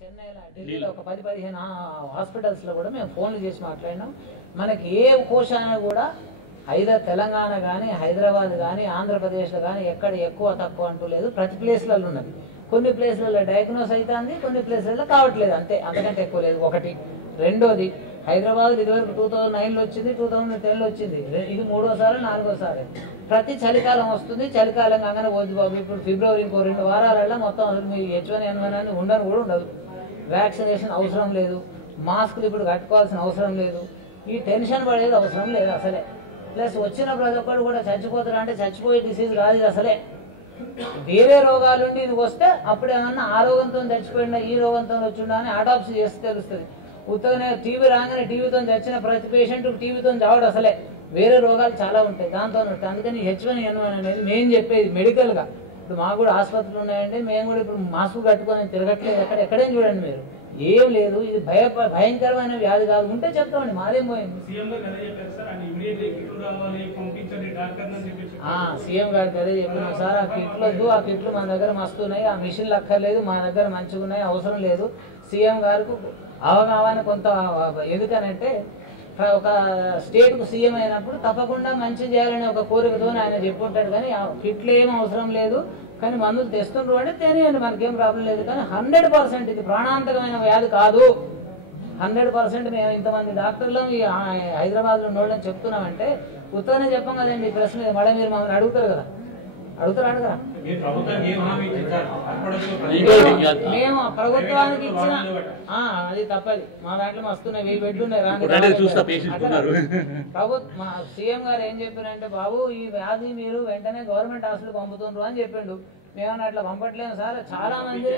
చెన్నైలో ఢిల్లీలో ఒక 10-15 హాస్పిటల్స్లో కూడా మేము ఫోన్లు చేసి మాట్లాడినాం. మనకి ఏ కోశాన కూడా తెలంగాణ కానీ హైదరాబాద్ కానీ ఆంధ్రప్రదేశ్లో కానీ ఎక్కడ ఎక్కువ తక్కువ అంటూ లేదు. ప్రతి ప్లేస్లలో ఉన్నది. కొన్ని ప్లేస్లలో డయాగ్నోస్ అవుతుంది, కొన్ని ప్లేస్లలో కావట్లేదు, అంతే, అంతకంటే ఎక్కువ లేదు. ఒకటి. రెండోది, హైదరాబాద్ ఇదివరకు 2009లో వచ్చింది, 2010లో వచ్చింది, ఇది 3వసారి 4వసారి. ప్రతి చలికాలం వస్తుంది, చలికాలం కాగానే వద్దు బాబు ఇప్పుడు ఫిబ్రవరి ఇంకో 2 వారాలలో మొత్తం అసలు మీ H1N1 అని ఉండని కూడా ఉండదు. వ్యాక్సినేషన్ అవసరం లేదు, మాస్కులు ఇప్పుడు కట్టుకోవాల్సిన అవసరం లేదు, ఈ టెన్షన్ పడేది అవసరం లేదు అసలే. ప్లస్ వచ్చిన ప్రతి ఒక్కరు కూడా చచ్చిపోతారు అంటే చచ్చిపోయే డిసీజ్ కాదు ఇది అసలే. వేరే రోగాలుండి ఇది వస్తే అప్పుడేమన్నా ఆ రోగంతో చచ్చిపోయినా ఈ రోగంతో వచ్చిండా అని ఆటాప్సీ చేస్తే తెలుస్తుంది. ఉత్తగానే టీవీ రాగానే టీవీతో చచ్చిన ప్రతి పేషెంట్ టీవీతో చావడం అసలే. వేరే రోగాలు చాలా ఉంటాయి దాంతో. అందుకని H1N1 అనేది మేము చెప్పేది మెడికల్గా. ఇప్పుడు మాకు కూడా ఆసుపత్రులు ఉన్నాయండి, మేము కూడా ఇప్పుడు మాస్క్ కట్టుకొని తిరగట్లేదు, ఎక్కడేం చూడండి మీరు, ఏం లేదు. ఇది భయంకరమైన వ్యాధి కాదు, ఉంటే చెప్తామండి, మాదేం పోయింది. సీఎం గారికి అదే చెప్పినాం సార్, ఆ కిట్లు వద్దు, ఆ కిట్లు మన దగ్గర మస్తు ఉన్నాయి, ఆ మిషన్లు అక్కర్లేదు, మా దగ్గర మంచిగా ఉన్నాయి, అవసరం లేదు. సీఎం గారికి అవగాహన కొంత, ఎందుకనంటే ఒక స్టేట్కు సీఎం అయినప్పుడు తప్పకుండా మంచి చేయాలనే ఒక కోరికతో ఆయన చెప్పుంటాడు. కానీ కిట్లు ఏం అవసరం లేదు, కానీ మందులు తెస్తుండ్రు అంటే తెలియండి, మనకేం ప్రాబ్లం లేదు. కానీ 100% ఇది ప్రాణాంతకమైన వ్యాధి కాదు. 100% మేము ఇంతమంది డాక్టర్లు ఈ హైదరాబాద్లో ఉన్నోళ్ళని చెప్తున్నామంటే ఉత్తగానే చెప్పం కదండి. ఈ ప్రశ్న మళ్ళీ మీరు మమ్మల్ని అడుగుతారు కదా, అడుగురా. మేము ప్రభుత్వానికి ఇచ్చిన అది తప్పది. మా దాంట్లో వస్తున్నాయి 1000 బెడ్లు ఉన్నాయి. మా సీఎం గారు ఏం చెప్పారంటే, బాబు ఈ వ్యాధి మీరు వెంటనే గవర్నమెంట్ హాస్పిటల్ పంపుతుండ్రు అని చెప్పిండు. మేమన్నా అట్లా పంపట్లేము సార్. చాలా మంది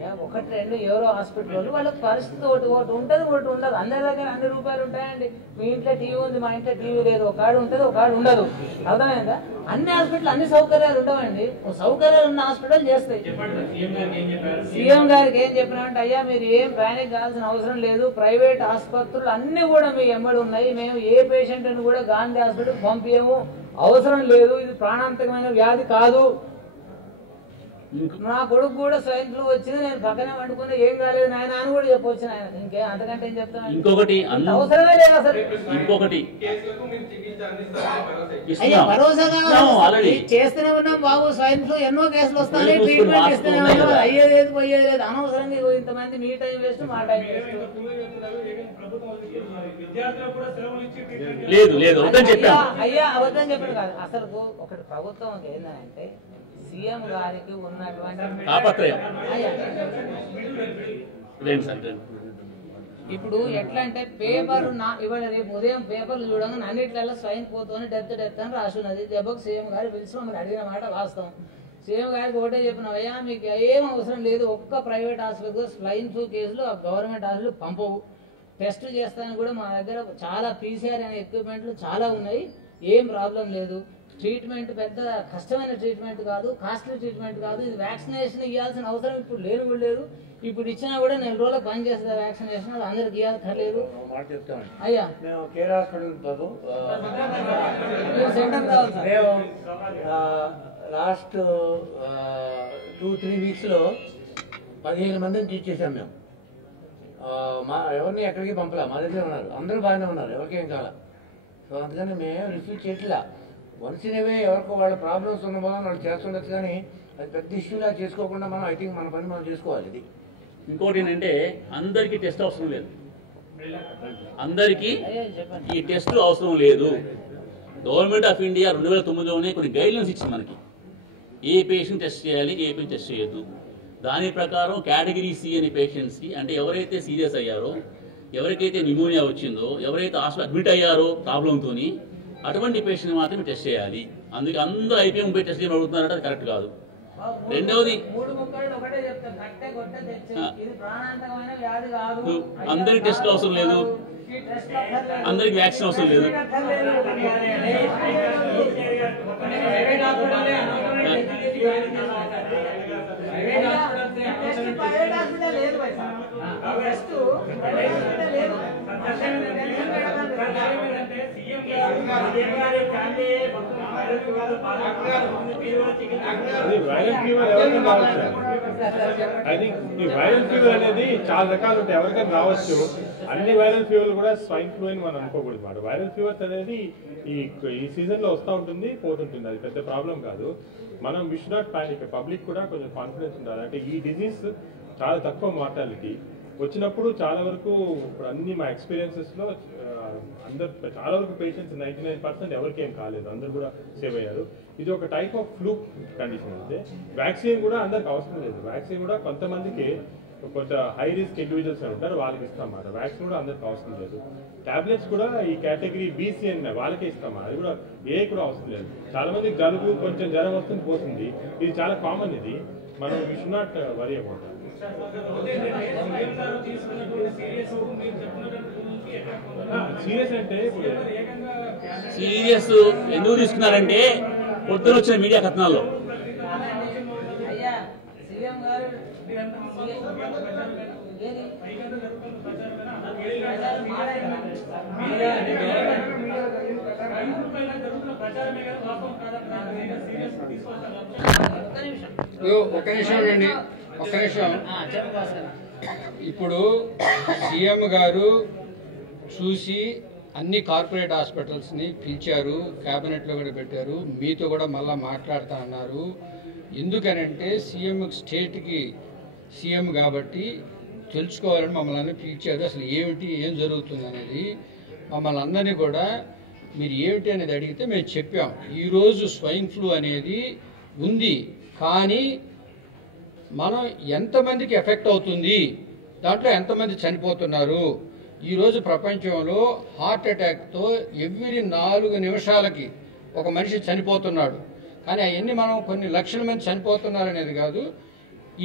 1-2 ఎవరో హాస్పిటల్ వాళ్ళకి పరిస్థితి ఒకటి ఉంటుంది, ఒకటి ఉండదు. అందరి దగ్గర అన్ని రూపాయలు ఉంటాయండి. మీ ఇంట్లో టీవీ ఉంది, మా ఇంట్లో టీవీ లేదు, ఒక కాడు ఉంటుంది, ఒక కాడు ఉండదు. అర్థమైందా? అన్ని హాస్పిటల్ అన్ని సౌకర్యాలు ఉండవండి. సౌకర్యాలు ఉన్న హాస్పిటల్ చేస్తాయి. సీఎం గారికి ఏం చెప్పినామంటే, అయ్యా మీరు ఏం ప్యానిక్ కావాల్సిన అవసరం లేదు, ప్రైవేట్ ఆసుపత్రులు అన్ని కూడా మీ ఎమ్మడి ఉన్నాయి, మేము ఏ పేషెంట్ని కూడా గాంధీ హాస్పిటల్ పంపించము, అవసరం లేదు, ఇది ప్రాణాంతకమైన వ్యాధి కాదు. నా కొడుకు కూడా స్వైన్ ఫ్లూ వచ్చింది, నేను పక్కనే వండుకుని ఏం కాలేదు నాయన అని కూడా చెప్పొచ్చు ఆయన. ఇంకే అంతకంటే ఏం చెప్తాను, ఇంకొకటి అవసరమే లేదు అసలు. ఇంకొకటి చేస్తూనే ఉన్నాం బాబు, స్వైన్ ఫ్లూ ఎన్నో కేసులు వస్తాయి, ట్రీట్మెంట్ ఇస్తూనే ఉన్నాం, అయ్యేది లేదు పోయేది లేదు. అనవసరంగా ఇంతమంది మీ టైం వేస్ట్, మా టైం వేస్ట్. అయ్యా అబద్ధం చెప్పాడు కాదు అసలు. ఒకటి ప్రభుత్వం ఏంటంటే సీఎం గారికి ఉన్నటువంటి ఇప్పుడు ఎట్లా అంటే పేపర్ ఇవాళ రేపు ఉదయం పేపర్లు చూడగానే అన్నిట్లలో స్వైన్ పోతూనే డెత్ అని రాసున్నది. దెబ్బకు సీఎం గారు పిలిచి మమ్మల్ని అడిగిన మాట వాస్తవం. సీఎం గారికి ఒకటే చెప్పినాం, అయ్యా మీకు ఏం అవసరం లేదు, ఒక్క ప్రైవేట్ హాస్పిటల్ స్వైన్ ఫ్లూ కేసులు గవర్నమెంట్ హాస్పిటల్ పంపవు, టెస్ట్ చేస్తానికి కూడా మా దగ్గర చాలా PCR అనే ఎక్విప్మెంట్లు చాలా ఉన్నాయి, ఏం ప్రాబ్లం లేదు. ట్రీట్మెంట్ పెద్ద కష్టమైన ట్రీట్మెంట్ కాదు, కాస్ట్లీ ట్రీట్మెంట్ కాదు. ఇది వ్యాక్సినేషన్ ఇవ్వాల్సిన అవసరం ఇప్పుడు లేదు కూడా లేదు. ఇప్పుడు ఇచ్చినా కూడా 4 రోజులకు పని చేస్తుంది వ్యాక్సినేషన్, అది అందరికి ఇవ్వక్కర్లేదు. అయ్యా కేర్ హాస్పిటల్ లాస్ట్ 2-3 వీక్స్లో 15 మందిని ట్రీట్ చేశాం మేము. ఎవరిని ఎక్కడికి పంపలా, మా దగ్గర ఉన్నారు, అందరూ బాగానే ఉన్నారు, ఎవరికేం కావాలా. సో అందుకని మేము రిఫ్యూజ్ చేయట్లా. వన్స్ ఇన్ అవే ఎవరికో వాళ్ళ ప్రాబ్లమ్స్ ఉన్న వల్ల వాళ్ళు చేస్తుండొచ్చు, కానీ అది పెద్ద ఇష్యూలా చేసుకోకుండా మనం ఐ థింక్ మన పని మనం చేసుకోవాలి. ఇది ఇంకోటి ఏంటంటే అందరికీ టెస్ట్ అవసరం లేదు, అందరికీ ఈ టెస్టులు అవసరం లేదు. గవర్నమెంట్ ఆఫ్ ఇండియా 2009లోనే కొన్ని గైడ్లైన్స్ ఇచ్చింది మనకి, ఏ పేషెంట్ టెస్ట్ చేయాలి, ఏ పేషెంట్ టెస్ట్ చేయొద్దు. దాని ప్రకారం కేటగిరీ C అనే పేషెంట్స్కి, అంటే ఎవరైతే సీరియస్ అయ్యారో, ఎవరికైతే న్యూమోనియా వచ్చిందో, ఎవరైతే హాస్పిటల్ అడ్మిట్ అయ్యారో ప్రాబ్లంతో, అటువంటి పేషెంట్ మాత్రమే టెస్ట్ చేయాలి. అందుకే అందరూ IPM పోయి టెస్ట్ చేయమని అడుగుతున్నారంటే అది కరెక్ట్ కాదు. రెండవది అందరికి టెస్ట్ అవసరం లేదు, అందరికి వ్యాక్సిన్ అవసరం లేదు. వైరల్ ఫీవర్ ఎవరికి రావచ్చు. ఐ థింక్ ఈ వైరల్ ఫీవర్ అనేది చాలా రకాలు ఉంటాయి, ఎవరికైనా రావచ్చు. అన్ని వైరల్ ఫీవర్లు కూడా స్వైన్ ఫ్లూ అని మనం అనుకోకూడదు మాట. వైరల్ ఫీవర్స్ అనేది ఈ సీజన్ లో వస్తూ ఉంటుంది, పోతుంటుంది, అది పెద్ద ప్రాబ్లం కాదు. మనం we should not panic. Public కూడా కొంచెం కాన్ఫిడెన్స్ ఉండాలి. అంటే ఈ డిజీజ్ చాలా తక్కువ మార్టాలిటీ వచ్చినప్పుడు చాలా వరకు ఇప్పుడు అన్ని మా ఎక్స్పీరియన్సెస్ లో అందరు చాలా వరకు పేషెంట్స్ 99% ఎవరికి ఏం కాలేదు, అందరు కూడా సేవ్ అయ్యారు. ఇది ఒక టైప్ ఆఫ్ ఫ్లూ కండిషన్. అయితే వ్యాక్సిన్ కూడా అందరికి అవసరం లేదు. వ్యాక్సిన్ కూడా కొంతమందికి కొంత హై రిస్క్ ఇండివిజువల్స్ ఉంటారు, వాళ్ళకి ఇస్తామాట. వ్యాక్సిన్ కూడా అందరికి అవసరం లేదు. టాబ్లెట్స్ కూడా ఈ కేటగిరీ BCN వాళ్ళకే ఇస్తామా, అది కూడా ఏ కూడా అవసరం లేదు. చాలా మందికి జలుబు, కొంచెం జ్వరం వస్తుంది, పోతుంది. ఇది చాలా కామన్. ఇది మనం we should not worry about. Serious అంటే సీరియస్ ఎందుకు తీసుకున్నారంటే పొద్దున వచ్చిన మీడియా కథనాల్లో ఒక్క నిమిషం అండి, ఒక్క నిమిషం. ఇప్పుడు సీఎం గారు చూసి అన్ని కార్పొరేట్ హాస్పిటల్స్ని పిలిచారు, క్యాబినెట్లో కూడా పెట్టారు, మీతో కూడా మళ్ళీ మాట్లాడుతూ అన్నారు. ఎందుకనంటే స్టేట్కి సీఎం కాబట్టి తెలుసుకోవాలని మమ్మల్ని అందరినీ పిలిచారు. అసలు ఏమిటి, ఏం జరుగుతుంది అనేది మమ్మల్ని అందరినీ కూడా మీరు ఏమిటి అనేది అడిగితే మేము చెప్పాం. ఈరోజు స్వైన్ ఫ్లూ అనేది ఉంది, కానీ మనం ఎంతమందికి ఎఫెక్ట్ అవుతుంది, దాంట్లో ఎంతమంది చనిపోతున్నారు. ఈరోజు ప్రపంచంలో హార్ట్ అటాక్తో ఎవ్రీ 4 నిమిషాలకి ఒక మనిషి చనిపోతున్నాడు. కానీ అవన్నీ మనం కొన్ని లక్షల మంది చనిపోతున్నారు అనేది కాదు.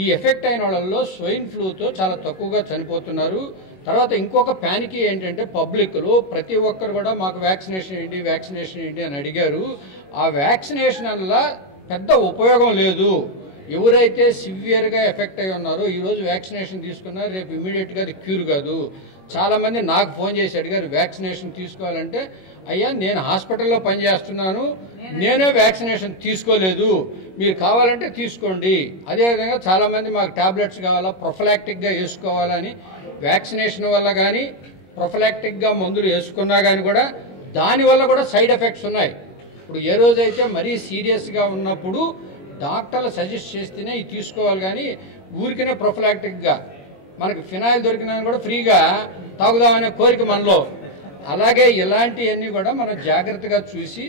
ఈ ఎఫెక్ట్ అయిన వాళ్ళల్లో స్వైన్ ఫ్లూతో చాలా తక్కువగా చనిపోతున్నారు. తర్వాత ఇంకొక ప్యానిక్ ఏంటంటే పబ్లిక్లో ప్రతి ఒక్కరు కూడా మాకు వ్యాక్సినేషన్ ఏంటి అని అడిగారు. ఆ వ్యాక్సినేషన్ వల్ల పెద్ద ఉపయోగం లేదు. ఎవరైతే సివియర్గా ఎఫెక్ట్ అయి ఉన్నారో ఈరోజు వ్యాక్సినేషన్ తీసుకున్నారు, రేపు ఇమీడియట్గా అది క్యూర్ కాదు. చాలామంది నాకు ఫోన్ చేసి అడిగారు వ్యాక్సినేషన్ తీసుకోవాలంటే, అయ్యా నేను హాస్పిటల్లో పనిచేస్తున్నాను, నేనే వ్యాక్సినేషన్ తీసుకోలేదు, మీరు కావాలంటే తీసుకోండి. అదేవిధంగా చాలామంది మాకు టాబ్లెట్స్ కావాలా, ప్రొఫిలాక్టిక్గా వేసుకోవాలని, వ్యాక్సినేషన్ వల్ల కానీ ప్రొఫిలాక్టిక్గా మందులు వేసుకున్నా కానీ కూడా దానివల్ల కూడా సైడ్ ఎఫెక్ట్స్ ఉన్నాయి. ఇప్పుడు ఏ రోజైతే మరీ సీరియస్గా ఉన్నప్పుడు డాక్టర్లు సజెస్ట్ చేస్తేనే ఇది తీసుకోవాలి, కానీ ఊరికనే ప్రొఫిలాక్టిక్గా మనకి ఫినాయిల్ దొరికినా కూడా ఫ్రీగా తాగుదామనే కోరిక మనలో. అలాగే ఇలాంటివన్నీ కూడా మనం జాగ్రత్తగా చూసి,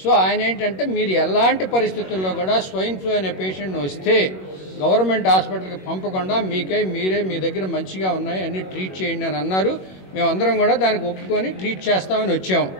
సో ఆయన ఏంటంటే మీరు ఎలాంటి పరిస్థితుల్లో కూడా స్వైన్ ఫ్లూ అనే పేషెంట్ వస్తే గవర్నమెంట్ హాస్పిటల్కి పంపకుండా మీరే మీ దగ్గర మంచిగా ఉన్నాయి అన్ని ట్రీట్ చేయండి అని అన్నారు. మేమందరం కూడా దానికి ఒప్పుకొని ట్రీట్ చేస్తామని వచ్చాము.